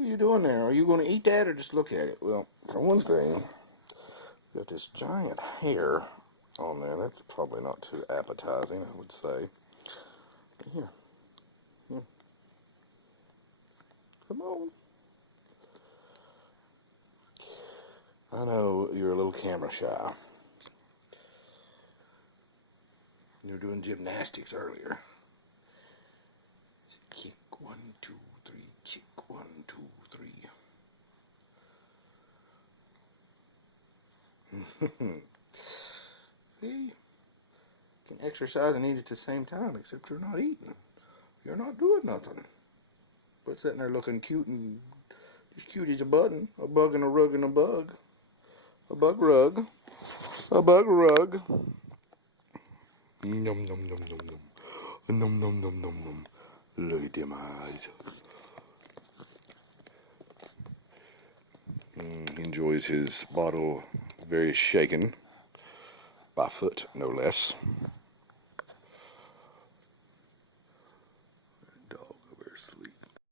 What are you doing there? Are you going to eat that or just look at it? Well, for one thing, got this giant hair on there. That's probably not too appetizing, I would say. But here. Here. Come on. I know you're a little camera shy. You were doing gymnastics earlier. Kick 1, 2, 3. Kick 1, 2, 3. See? You can exercise and eat at the same time, except you're not eating. You're not doing nothing. But sitting there looking cute and as cute as a button. A bug and a rug and a bug. A bug rug. A bug rug. Num num num num num. Num num num num num. Look at them eyes. He enjoys his bottle very shaken. By foot, no less.